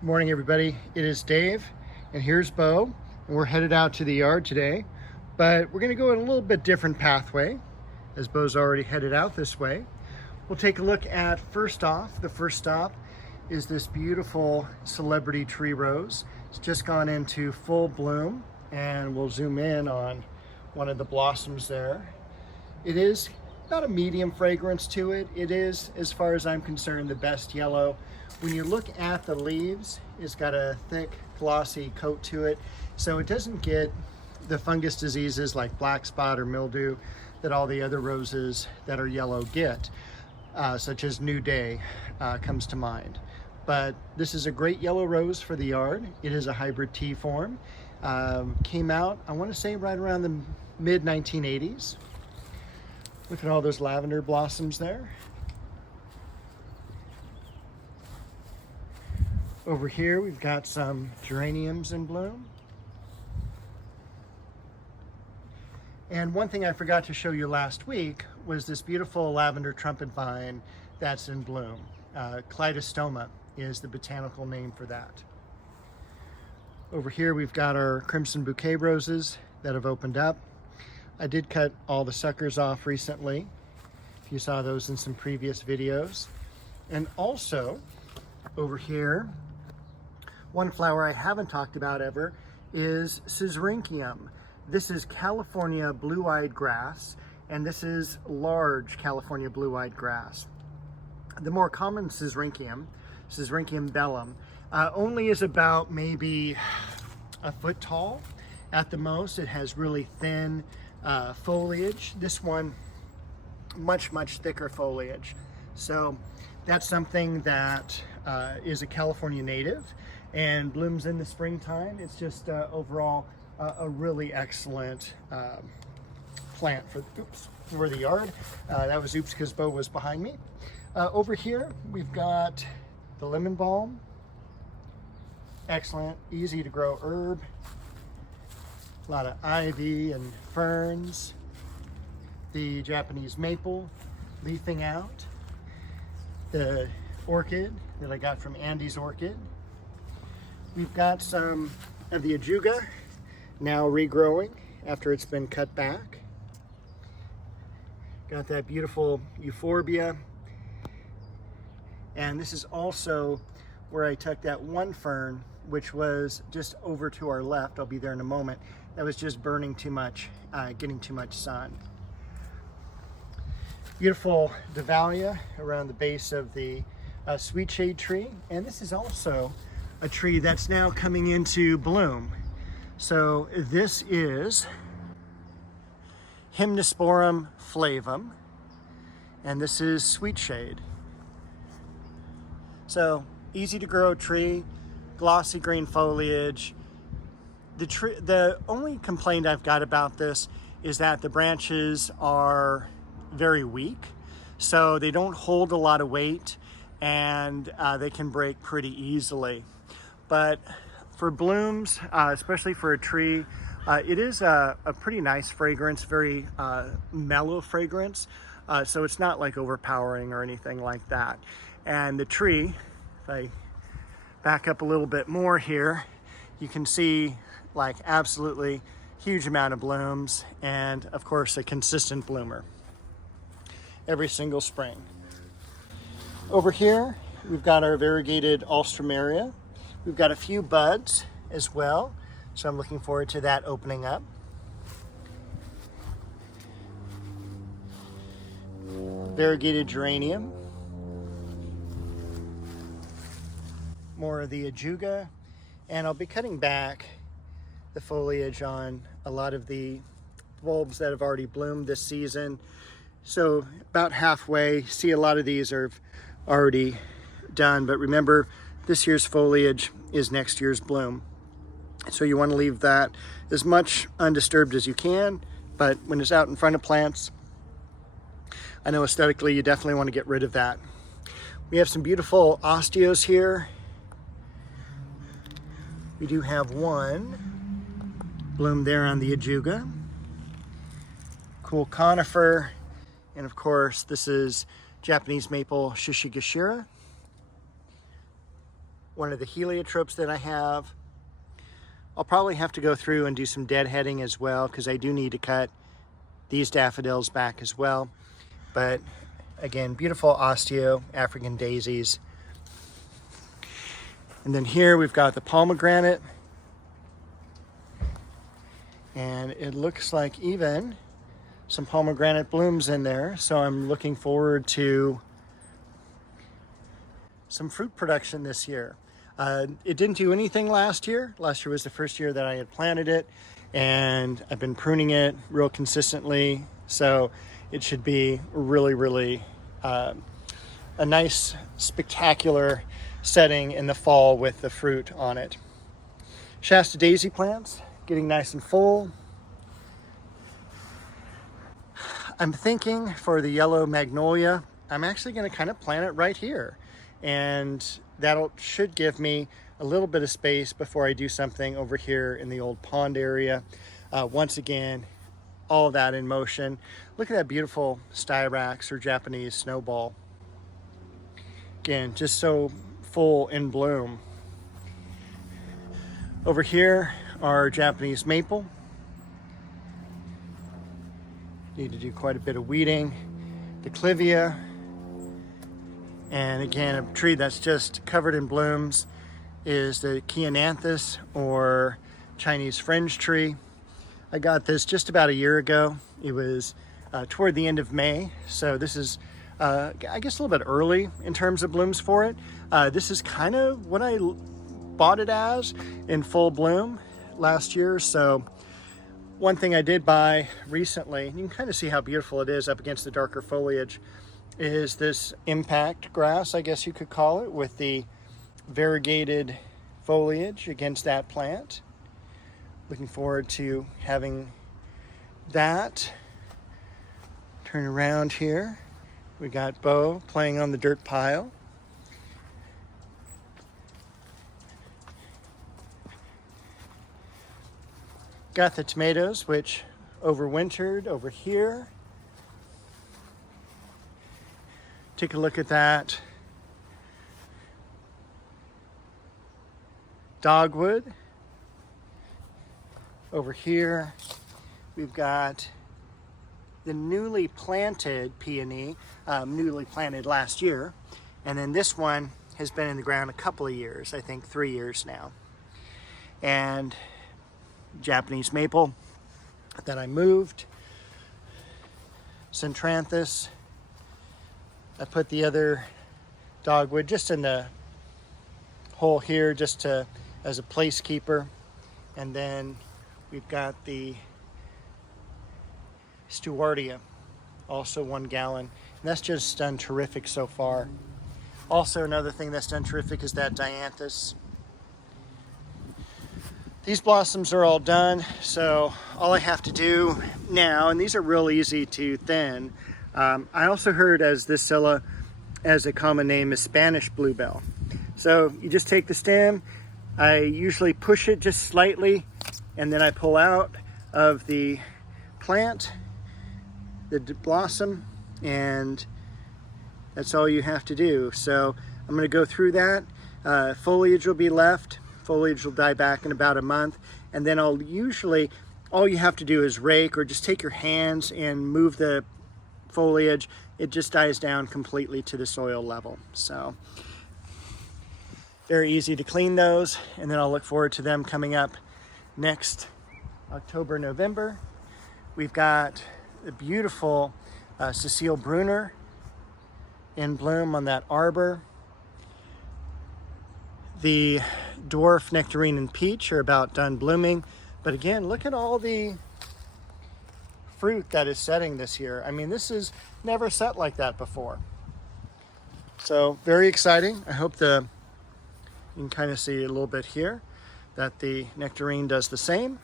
Good morning, everybody. It is Dave, and here's Bo, and we're headed out to the yard today, but we're going to go in a little bit different pathway, as Bo's already headed out this way. We'll take a look at, first off, the first stop is this beautiful celebrity tree rose. It's just gone into full bloom, and we'll zoom in on one of the blossoms there. It is got a medium fragrance to it. It is, as far as I'm concerned, the best yellow. When you look at the leaves, it's got a thick, glossy coat to it, so it doesn't get the fungus diseases like black spot or mildew that all the other roses that are yellow get, such as New Day comes to mind. But this is a great yellow rose for the yard. It is a hybrid tea form. Came out, I want to say, right around the mid-1980s. Look at all those lavender blossoms there. Over here, we've got some geraniums in bloom. And one thing I forgot to show you last week was this beautiful lavender trumpet vine that's in bloom. Clitostoma is the botanical name for that. Over here, we've got our crimson bouquet roses that have opened up. I did cut all the suckers off recently, if you saw those in some previous videos. And also, over here, one flower I haven't talked about ever is Sisyrinchium. This is California blue-eyed grass, and this is large California blue-eyed grass. The more common Sisyrinchium, Sisyrinchium bellum, only is about maybe a foot tall at the most. It has really thin foliage. This one, much thicker foliage. So that's something that is a California native and blooms in the springtime. It's just overall a really excellent plant for the yard. That was oops because Bo was behind me. Over here we've got the lemon balm. Excellent, easy to grow herb. A lot of ivy and ferns. The Japanese maple leafing out. The orchid that I got from Andy's Orchid. We've got some of the ajuga now regrowing after it's been cut back. Got that beautiful euphorbia. And this is also where I took that one fern, which was just over to our left. I'll be there in a moment. That was just burning too much, getting too much sun. Beautiful Davallia around the base of the sweet shade tree. And this is also a tree that's now coming into bloom. So this is Hymnosporum flavum, and this is sweet shade. So easy to grow tree, glossy green foliage. The only complaint I've got about this is that the branches are very weak, so they don't hold a lot of weight, and they can break pretty easily. But for blooms, especially for a tree, it is a pretty nice fragrance, very mellow fragrance. So it's not like overpowering or anything like that. And the tree, if I back up a little bit more here, you can see like absolutely huge amount of blooms, and of course a consistent bloomer every single spring. Over here, we've got our variegated Alstroemeria. We've got a few buds as well, so I'm looking forward to that opening up. Variegated geranium. More of the ajuga, and I'll be cutting back the foliage on a lot of the bulbs that have already bloomed this season. So about halfway, see a lot of these are already done, but remember, this year's foliage is next year's bloom. So you want to leave that as much undisturbed as you can, but when it's out in front of plants, I know aesthetically you definitely want to get rid of that. We have some beautiful osteos here. We do have one bloom there on the ajuga. Cool conifer, and of course this is Japanese maple Shishigashira. one of the heliotropes that I have. I'll probably have to go through and do some deadheading as well, because I do need to cut these daffodils back as well. But again, beautiful osteo African daisies. And then here we've got the pomegranate. And it looks like even some pomegranate blooms in there. So I'm looking forward to some fruit production this year. It didn't do anything last year. Last year was the first year that I had planted it, and I've been pruning it real consistently. So it should be really, really a nice, spectacular setting in the fall with the fruit on it. Shasta daisy plants getting nice and full. I'm thinking for the yellow magnolia, I'm actually going to kind of plant it right here. And that should give me a little bit of space before I do something over here in the old pond area. Once again, all of that in motion. Look at that beautiful styrax or Japanese snowball. Again, just so full in bloom. Over here are Japanese maple. Need to do quite a bit of weeding. The clivia. And again, a tree that's just covered in blooms is the Chiananthus, or Chinese fringe tree. I got this just about a year ago. It was toward the end of May. So this is, I guess, a little bit early in terms of blooms for it. This is kind of what I bought it as in full bloom last year. So one thing I did buy recently, you can kind of see how beautiful it is up against the darker foliage, is this impact grass, I guess you could call it, with the variegated foliage against that plant. Looking forward to having that. Turn around here. We got Bo playing on the dirt pile. Got the tomatoes, which overwintered over here. Take a look at that. Dogwood. Over here, we've got the newly planted peony, newly planted last year. And then this one has been in the ground a couple of years, I think 3 years now. And Japanese maple that I moved. Centranthus. I put the other dogwood just in the hole here, just as a placekeeper. And then we've got the Stewartia, also 1 gallon. And that's just done terrific so far. Also, another thing that's done terrific is that Dianthus. These blossoms are all done, so all I have to do now, and these are real easy to thin. I also heard as this scilla, as a common name, is Spanish bluebell. So you just take the stem, I usually push it just slightly, and then I pull out of the plant, the blossom, and that's all you have to do. So I'm going to go through that. Foliage will be left. Foliage will die back in about a month, and then I'll usually, all you have to do is rake or just take your hands and move the foliage. It just dies down completely to the soil level. So very easy to clean those, and then I'll look forward to them coming up next October, November. We've got a beautiful Cecile Brunner in bloom on that arbor. The dwarf nectarine and peach are about done blooming. But again, look at all the fruit that is setting this year. I mean, this is never set like that before. So very exciting. I hope you can kind of see a little bit here that the nectarine does the same.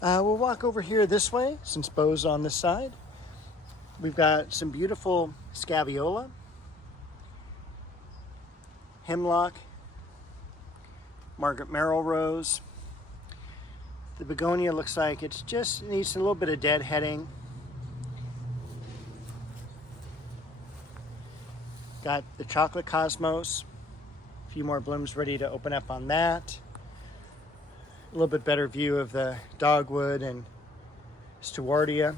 We'll walk over here this way since Bo's on this side. We've got some beautiful scaviola, hemlock, Margaret Merrill rose. The begonia looks like it just needs a little bit of deadheading. Got the chocolate cosmos. A few more blooms ready to open up on that. A little bit better view of the dogwood and S2.E22.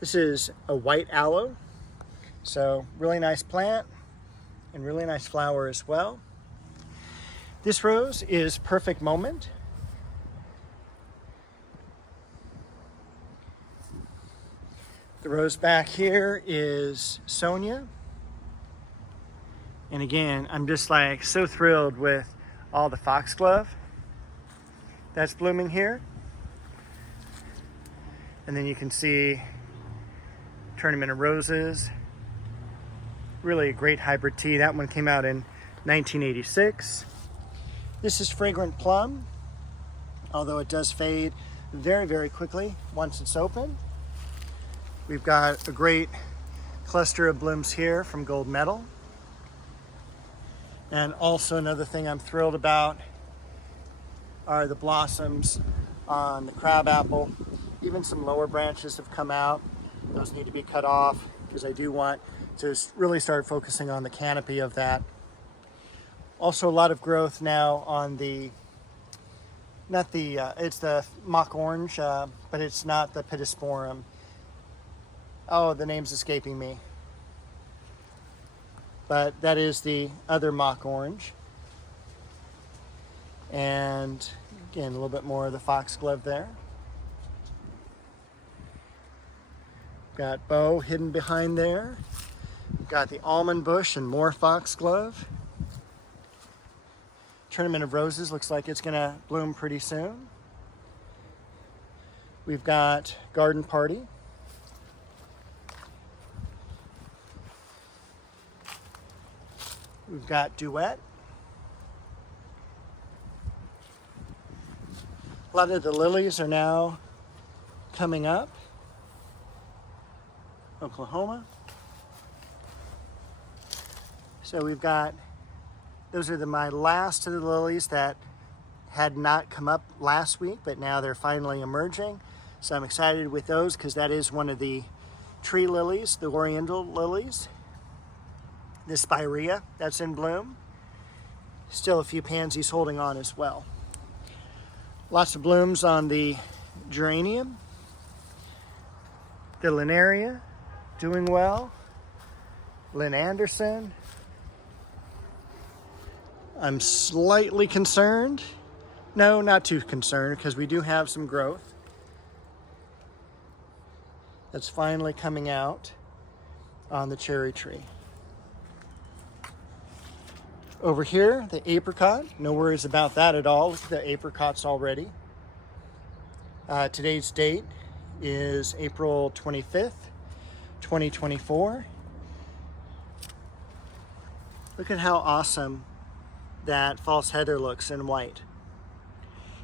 This is a white aloe. So really nice plant and really nice flower as well. This rose is Perfect Moment. The rose back here is Sonia. And again, I'm just like so thrilled with all the foxglove that's blooming here. And then you can see Tournament of Roses. Really a great hybrid tea. That one came out in 1986. This is Fragrant Plum, although it does fade very, very quickly once it's open. We've got a great cluster of blooms here from Gold Medal. And also another thing I'm thrilled about are the blossoms on the crabapple. Even some lower branches have come out. Those need to be cut off because I do want to really start focusing on the canopy of that. Also a lot of growth now on the, it's the mock orange, but it's not the pittosporum. Oh, the name's escaping me. But that is the other mock orange. And again, a little bit more of the foxglove there. Got bow hidden behind there. Got the almond bush and more foxglove. Tournament of Roses looks like it's gonna bloom pretty soon. We've got Garden Party. We've got Duet. A lot of the lilies are now coming up. Oklahoma. So we've got, those are my last of the lilies that had not come up last week, but now they're finally emerging. So I'm excited with those because that is one of the tree lilies, the oriental lilies. The spirea that's in bloom. Still a few pansies holding on as well. Lots of blooms on the geranium. The linaria doing well. Lynn Anderson. I'm slightly concerned. No, not too concerned because we do have some growth that's finally coming out on the cherry tree. Over here, the apricot, no worries about that at all. Look at the apricots already. Today's date is April 25th, 2024. Look at how awesome that false heather looks in white.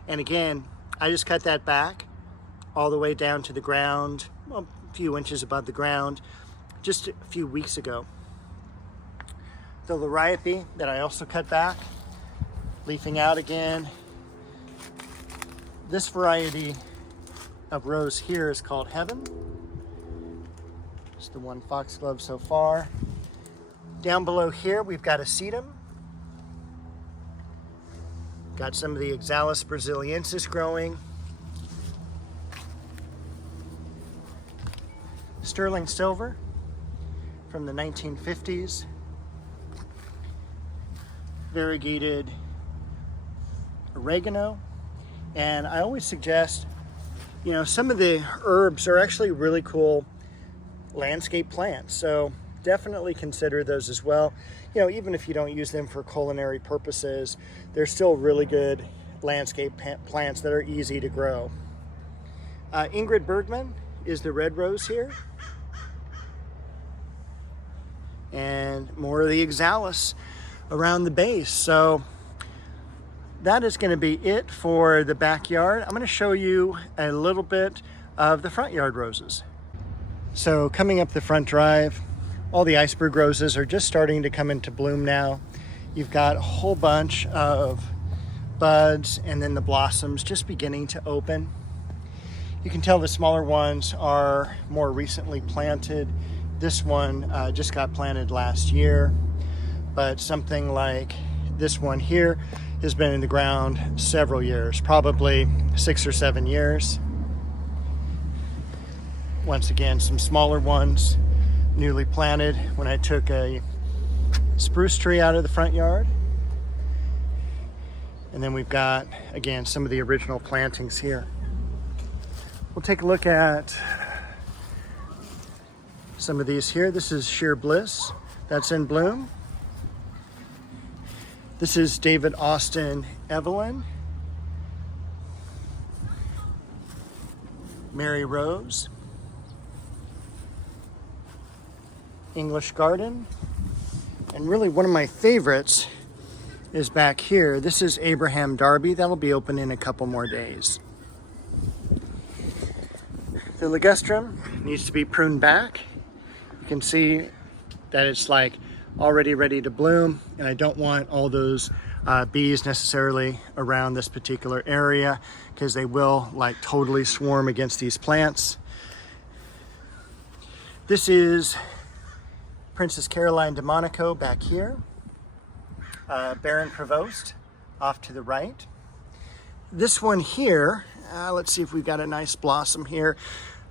And again, I just cut that back all the way down to the ground, well, a few inches above the ground, just a few weeks ago. The liriope that I also cut back, leafing out again. This variety of rose here is called Heaven. It's the one foxglove so far. Down below here, we've got a sedum. Got some of the Oxalis brasiliensis growing. Sterling silver from the 1950s. Variegated oregano. And I always suggest, you know, some of the herbs are actually really cool landscape plants. So definitely consider those as well. You know, even if you don't use them for culinary purposes, they're still really good landscape plants that are easy to grow. Ingrid Bergman is the red rose here. And more of the Oxalis around the base. So that is going to be it for the backyard. I'm going to show you a little bit of the front yard roses. So coming up the front drive, all the iceberg roses are just starting to come into bloom now. You've got a whole bunch of buds and then the blossoms just beginning to open. You can tell the smaller ones are more recently planted This one just got planted last year, but something like this one here has been in the ground several years, probably 6 or 7 years. Once again, some smaller ones, newly planted when I took a spruce tree out of the front yard. And then we've got, again, some of the original plantings here. We'll take a look at some of these here. This is Sheer Bliss, that's in bloom. This is David Austin Evelyn. Mary Rose. English Garden. And really one of my favorites is back here. This is Abraham Darby. That'll be open in a couple more days. The ligustrum needs to be pruned back. You can see that it's like already ready to bloom, and I don't want all those bees necessarily around this particular area because they will like totally swarm against these plants. This is Princess Caroline de Monaco back here. Baron Provost off to the right. This one here, let's see if we've got a nice blossom here.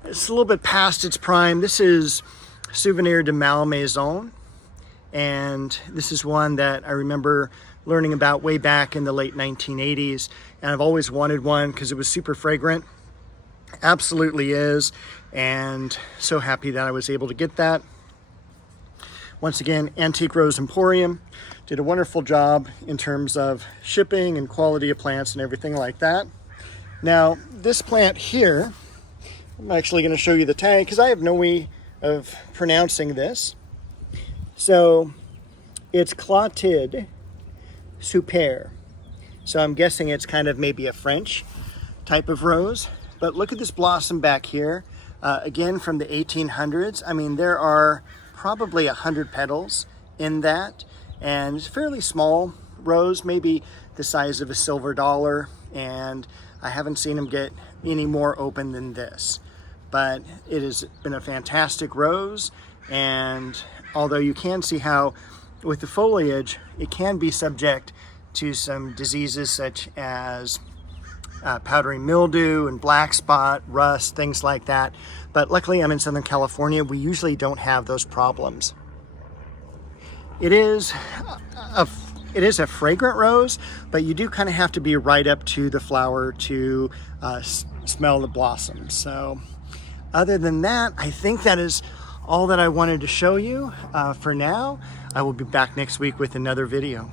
It's a little bit past its prime. This is Souvenir de Malmaison, and this is one that I remember learning about way back in the late 1980s, and I've always wanted one because it was super fragrant. Absolutely is, and so happy that I was able to get that. Once again, Antique Rose Emporium did a wonderful job in terms of shipping and quality of plants and everything like that. Now, this plant here, I'm actually going to show you the tag because I have no way of pronouncing this. So, it's Clotide Super. So I'm guessing it's kind of maybe a French type of rose. But look at this blossom back here. Again, from the 1800s. I mean, there are probably 100 petals in that, and it's a fairly small rose, maybe the size of a silver dollar, and I haven't seen them get any more open than this. But it has been a fantastic rose, and although you can see how with the foliage it can be subject to some diseases such as powdery mildew and black spot, rust, things like that. But luckily I'm in Southern California. We usually don't have those problems. It is a fragrant rose, but you do kind of have to be right up to the flower to smell the blossoms. So other than that, I think that is all that I wanted to show you for now. I will be back next week with another video.